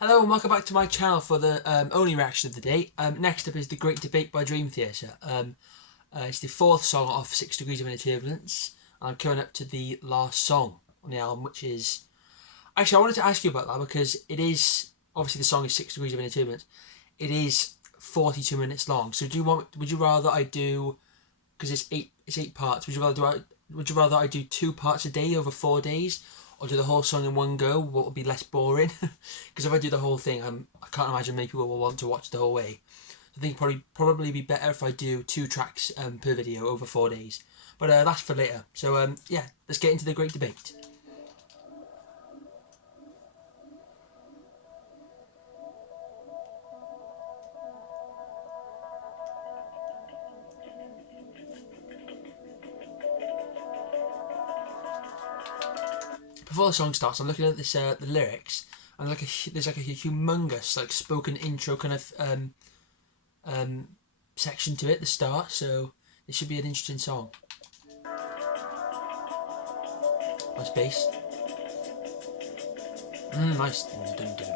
Hello and welcome back to my channel for the only reaction of the day. Next up is The Great Debate by Dream Theater. It's the fourth song off 6 Degrees of Inner Turbulence. I'm coming up to the last song on the album, which is... Actually, I wanted to ask you about that because it is... Obviously, the song is 6 Degrees of Inner Turbulence. It is 42 minutes long. So would you rather I do... Because it's eight parts. Would you rather I do 2 parts a day over 4 days? Or do the whole song in one go? What would be less boring? Because if I do the whole thing, I can't imagine many people will want to watch the whole way. I think probably be better if I do 2 tracks per video over 4 days. But that's for later. So yeah, let's get into the great debate. Before the song starts, I'm looking at this the lyrics, and there's like a humongous like spoken intro kind of section to it, the start. So it should be an interesting song. Nice bass. Nice. Dun, dun.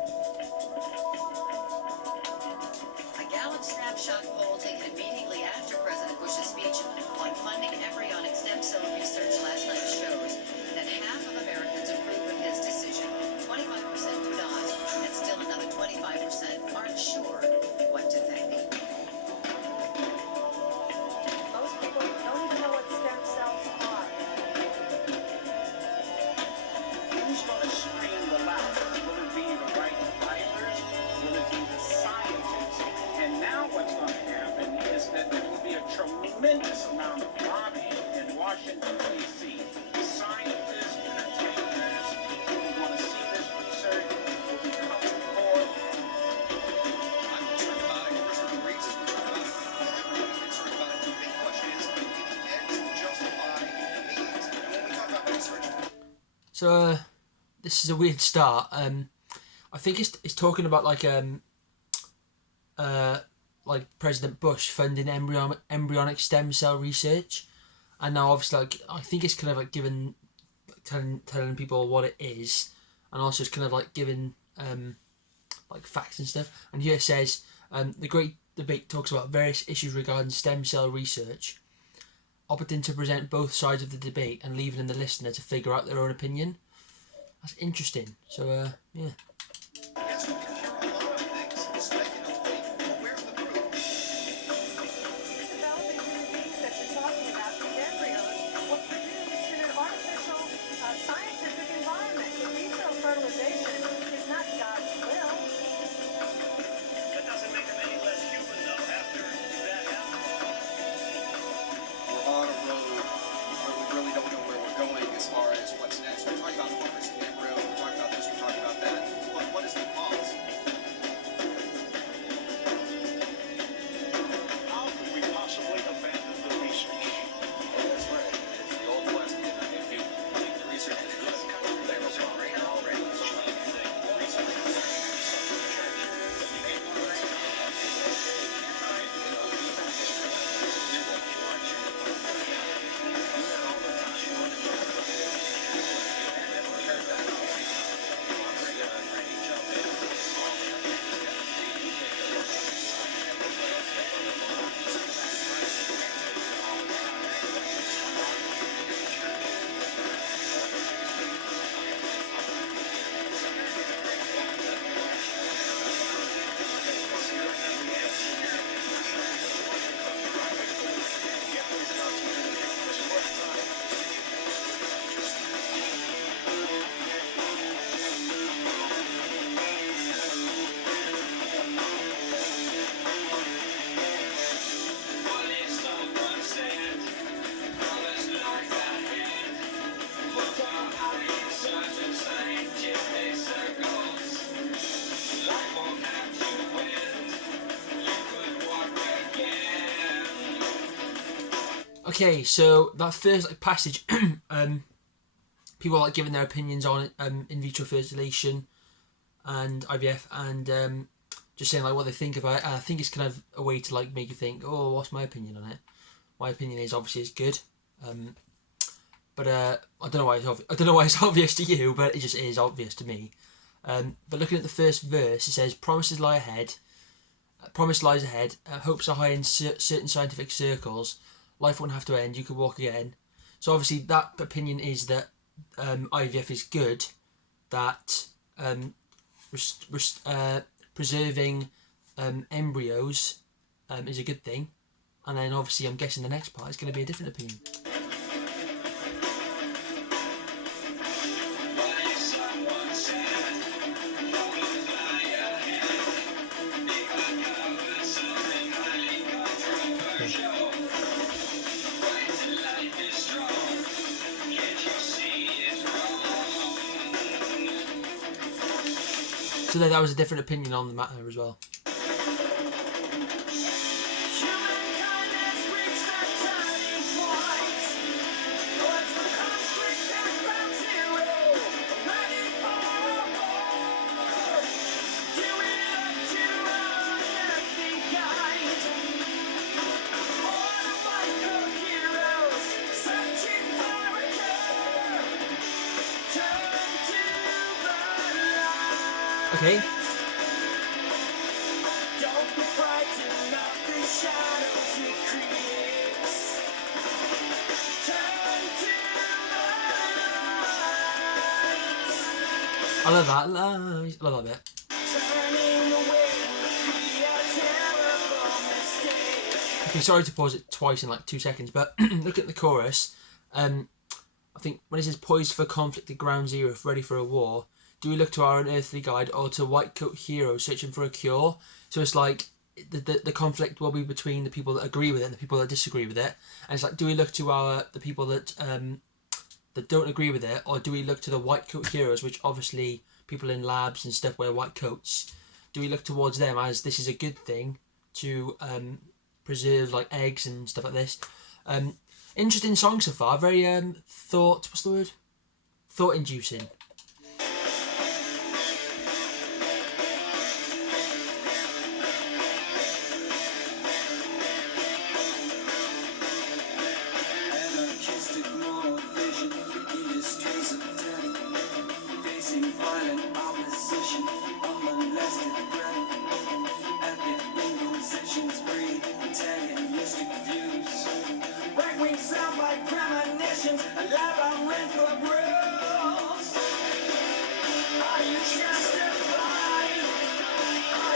A Gallup snapshot poll taken immediately after President Bush's speech on funding embryonic stem cell research last night shows that half of Americans approve of his decision, 25% do not, and still another 25% aren't sure what to think. Most people don't even know what stem cells are. Who's going to scream the loudest? Will it be the right writers? Will it be the scientists? And now what's going to happen is that there will be a tremendous amount of lobbying in Washington, D.C. Scientists, entertainers, people who want to see this research will be coming forward. I'm concerned about it. Christopher Reeves is concerned about it. Everyone's concerned about it. The big question is, do the ends justify the means? And when we talk about research... So this is a weird start. I think it's talking about like President Bush funding embryonic stem cell research, and now obviously like I think it's kind of like telling people what it is, and also it's kind of like giving like facts and stuff. And here it says the great debate talks about various issues regarding stem cell research, opting to present both sides of the debate and leaving the listener to figure out their own opinion. That's interesting. So yeah. Yes, we can hear a lot of things. Speculate. Where's the proof? Developing human beings that you're talking about, these embryos, were produced in an artificial, scientific environment. In vitro fertilization is not God's will. That doesn't make them any less human, though, after that happens. We're on a road where we really don't know where we're going as far as what's next. We're talking about morphs in the embryo. We're talking about this. We're talking about that. But what is the cause? How could we possibly abandon the research? That's right. It's the old West. If you think the research is good, there was already already. Okay, so that first like passage, people are like giving their opinions on it, in vitro fertilization and IVF, and just saying like what they think about it. And I think it's kind of a way to like make you think, oh, what's my opinion on it? My opinion is obviously it's good, but I don't know why it's obvious to you, but it just is obvious to me. But looking at the first verse, it says, "Promises lie ahead. Promise lies ahead. Hopes are high in certain scientific circles. Life won't have to end. You could walk again." So obviously that opinion is that IVF is good. That preserving embryos is a good thing. And then obviously I'm guessing the next part is going to be a different opinion. So that was a different opinion on the matter as well. Okay. I love that. I love that bit. Okay, sorry to pause it twice in like 2 seconds, but look at the chorus. I think when it says "poised for conflict at ground zero, ready for a war," do we look to our unearthly guide or to white coat heroes searching for a cure? So it's like the conflict will be between the people that agree with it and the people that disagree with it. And it's like, do we look to the people that that don't agree with it, or do we look to the white coat heroes, which obviously people in labs and stuff wear white coats? Do we look towards them as this is a good thing to preserve like eggs and stuff like this? Interesting song so far. Very thought inducing.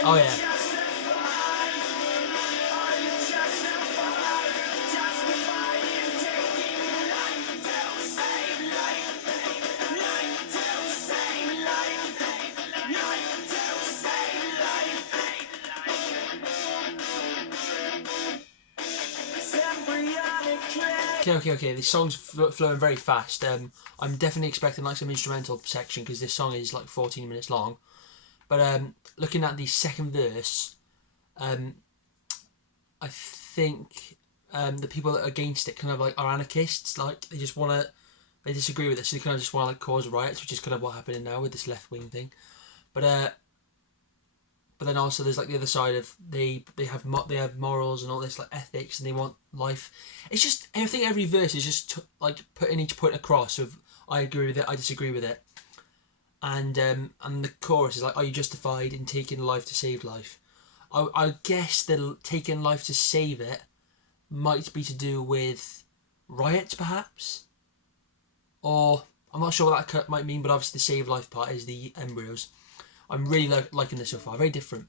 Oh yeah. Okay. This song's flowing very fast. I'm definitely expecting like some instrumental section because this song is like 14 minutes long. But looking at the second verse, I think the people that are against it kind of like are anarchists. Like they disagree with it, so they kind of just want to like cause riots, which is kind of what happening now with this left wing thing. But then also there's like the other side of they have morals and all this like ethics, and they want life. It's just I think every verse is just like putting each point across of I agree with it, I disagree with it. And the chorus is like, are you justified in taking life to save life? I guess that taking life to save it might be to do with riots, perhaps? Or, I'm not sure what that might mean, but obviously the save life part is the embryos. I'm really liking this so far, very different.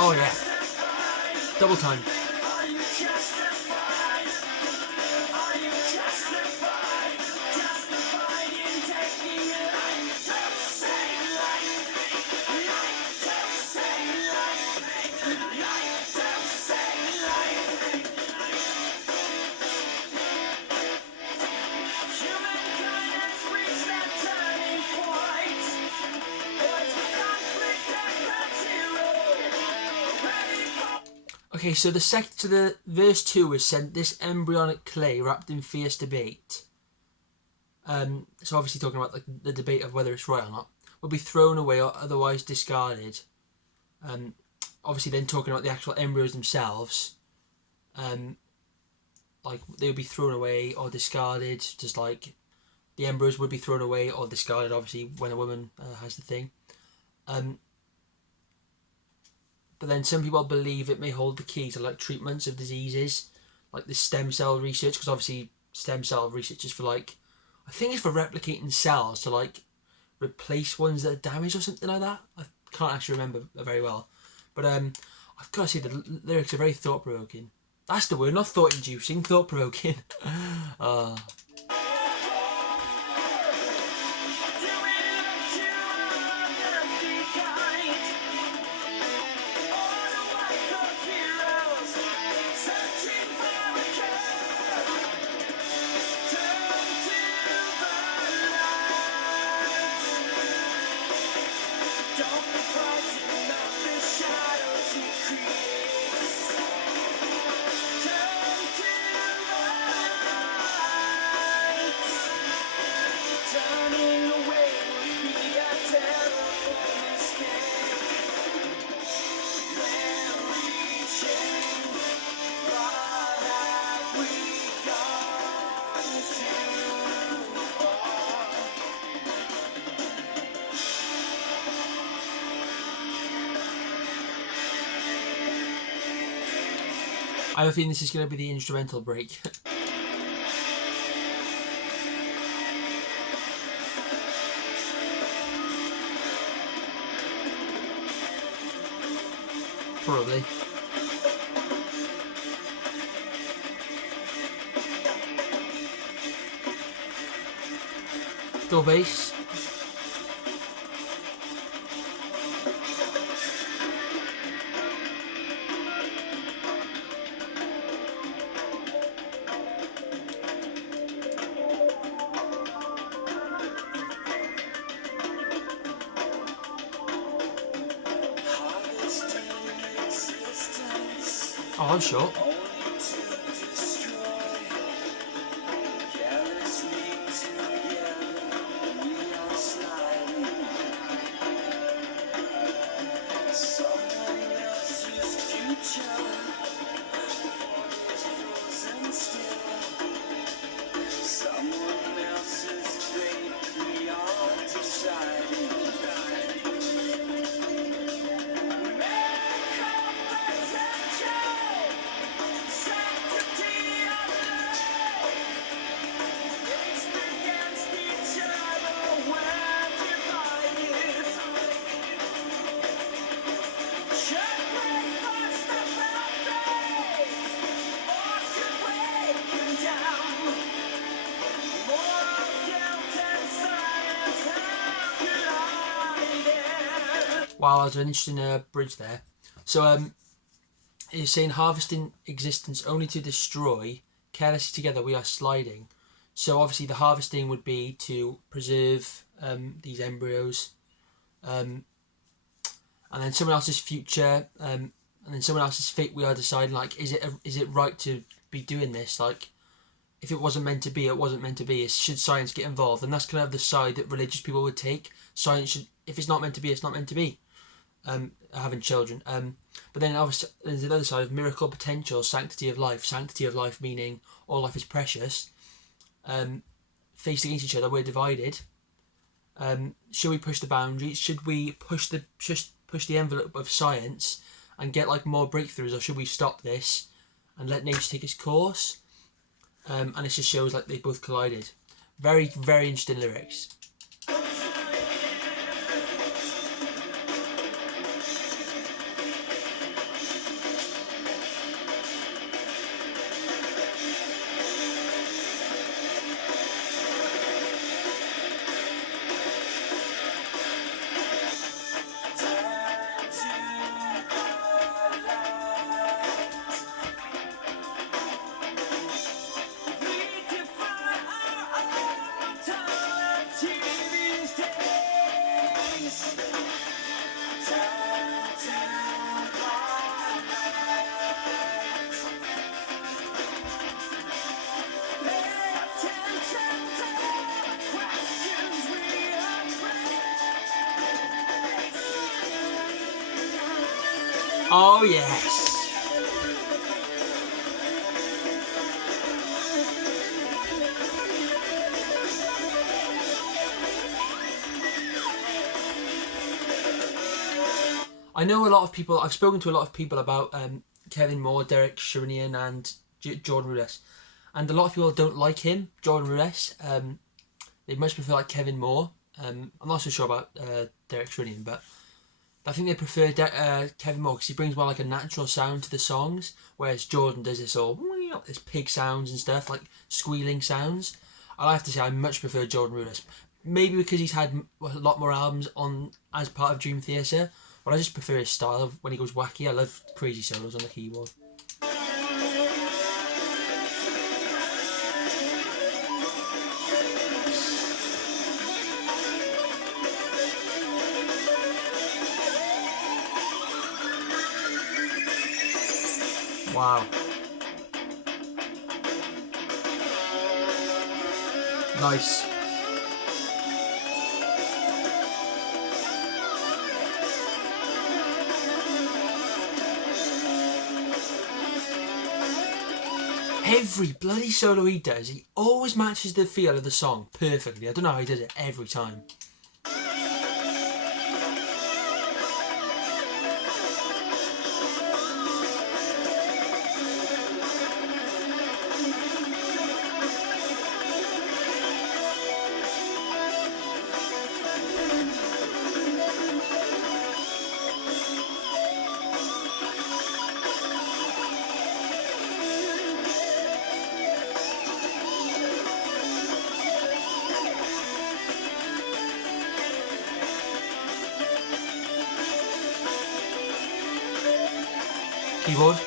Oh yeah, double time. Okay, so the verse 2 was sent this embryonic clay wrapped in fierce debate. So obviously talking about the debate of whether it's right or not, will be thrown away or otherwise discarded. Obviously then talking about the actual embryos themselves, like they would be thrown away or discarded, just like the embryos would be thrown away or discarded, obviously when a woman has the thing. But then some people believe it may hold the key to like treatments of diseases, like the stem cell research, because obviously stem cell research is for like, I think it's for replicating cells to like replace ones that are damaged or something like that. I can't actually remember very well, but I've got to say the lyrics are very thought provoking. That's the word, not thought inducing, thought provoking. I have a feeling this is going to be the instrumental break. Probably. Still bass. Oh, I'm sure. Wow, that's an interesting bridge there. So it's saying harvesting existence only to destroy, carelessly together we are sliding. So obviously the harvesting would be to preserve these embryos, and then someone else's future, and then someone else's fate we are deciding, like, is it right to be doing this? Like, if it wasn't meant to be, it wasn't meant to be. Should science get involved? And that's kind of the side that religious people would take. Science should, if it's not meant to be, it's not meant to be. Having children. But then obviously there's the other side of miracle potential, sanctity of life. Sanctity of life meaning all life is precious. Faced against each other, we're divided. Should we push the boundaries? Should we push the envelope of science and get like more breakthroughs, or should we stop this and let nature take its course? And it just shows like they both collided. Very, very interesting lyrics. Oh yes. I know a lot of people. I've spoken to a lot of people about Kevin Moore, Derek Sherinian, and Jordan Rudess, and a lot of people don't like him, Jordan Rudess. They much prefer like Kevin Moore. I'm not so sure about Derek Sherinian, but I think they prefer Kevin Moore because he brings more like a natural sound to the songs, whereas Jordan does this all this pig sounds and stuff, like squealing sounds. I have to say I much prefer Jordan Rudess. Maybe because he's had a lot more albums on as part of Dream Theater, but I just prefer his style of when he goes wacky. I love crazy solos on the keyboard. Wow. Nice. Every bloody solo he does, he always matches the feel of the song perfectly. I don't know how he does it every time. Keyboard.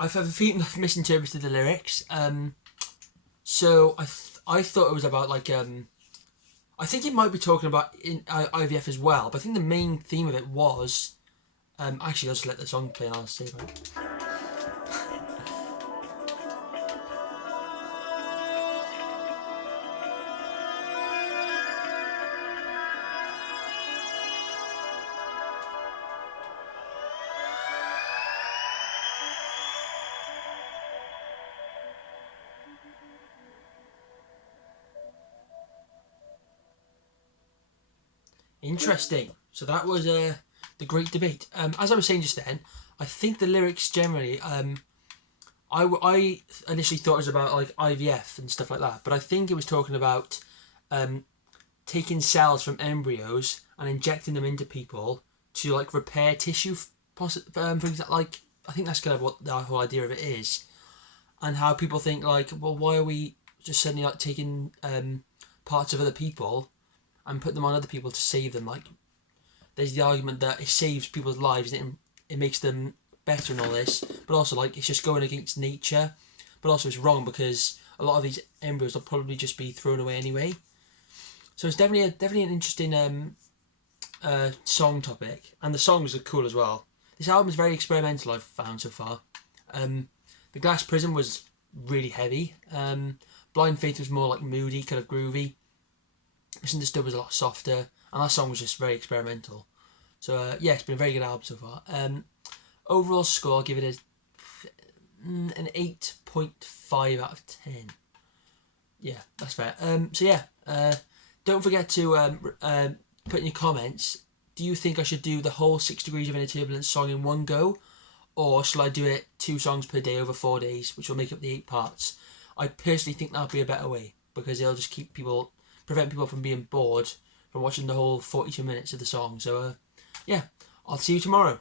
I've misinterpreted the lyrics. So I thought it was about like I think it might be talking about in IVF as well, but I think the main theme of it was actually I'll just let the song play and I'll say about it. Interesting. So that was the Great Debate. As I was saying just then, I think the lyrics generally, I initially thought it was about like IVF and stuff like that, but I think it was talking about taking cells from embryos and injecting them into people to like repair tissue, for example, like I think that's kind of what the whole idea of it is, and how people think like, well, why are we just suddenly like taking parts of other people and put them on other people to save them? Like, there's the argument that it saves people's lives and it makes them better and all this, but also like it's just going against nature, but also it's wrong because a lot of these embryos will probably just be thrown away anyway. So it's definitely an interesting song topic, and the songs are cool as well. This album is very experimental, I've found so far. The Glass Prison was really heavy. Blind Faith was more like moody, kind of groovy. Misunderstood was a lot softer, and that song was just very experimental. So yeah, it's been a very good album so far. Overall score, I'll give it an 8.5 out of 10. Yeah, that's fair. So yeah, don't forget to put in your comments, do you think I should do the whole 6 Degrees of Inner Turbulence song in one go? Or shall I do it 2 songs per day over 4 days, which will make up the 8 parts? I personally think that'll be a better way, because it'll just prevent people from being bored from watching the whole 42 minutes of the song. So yeah, I'll see you tomorrow.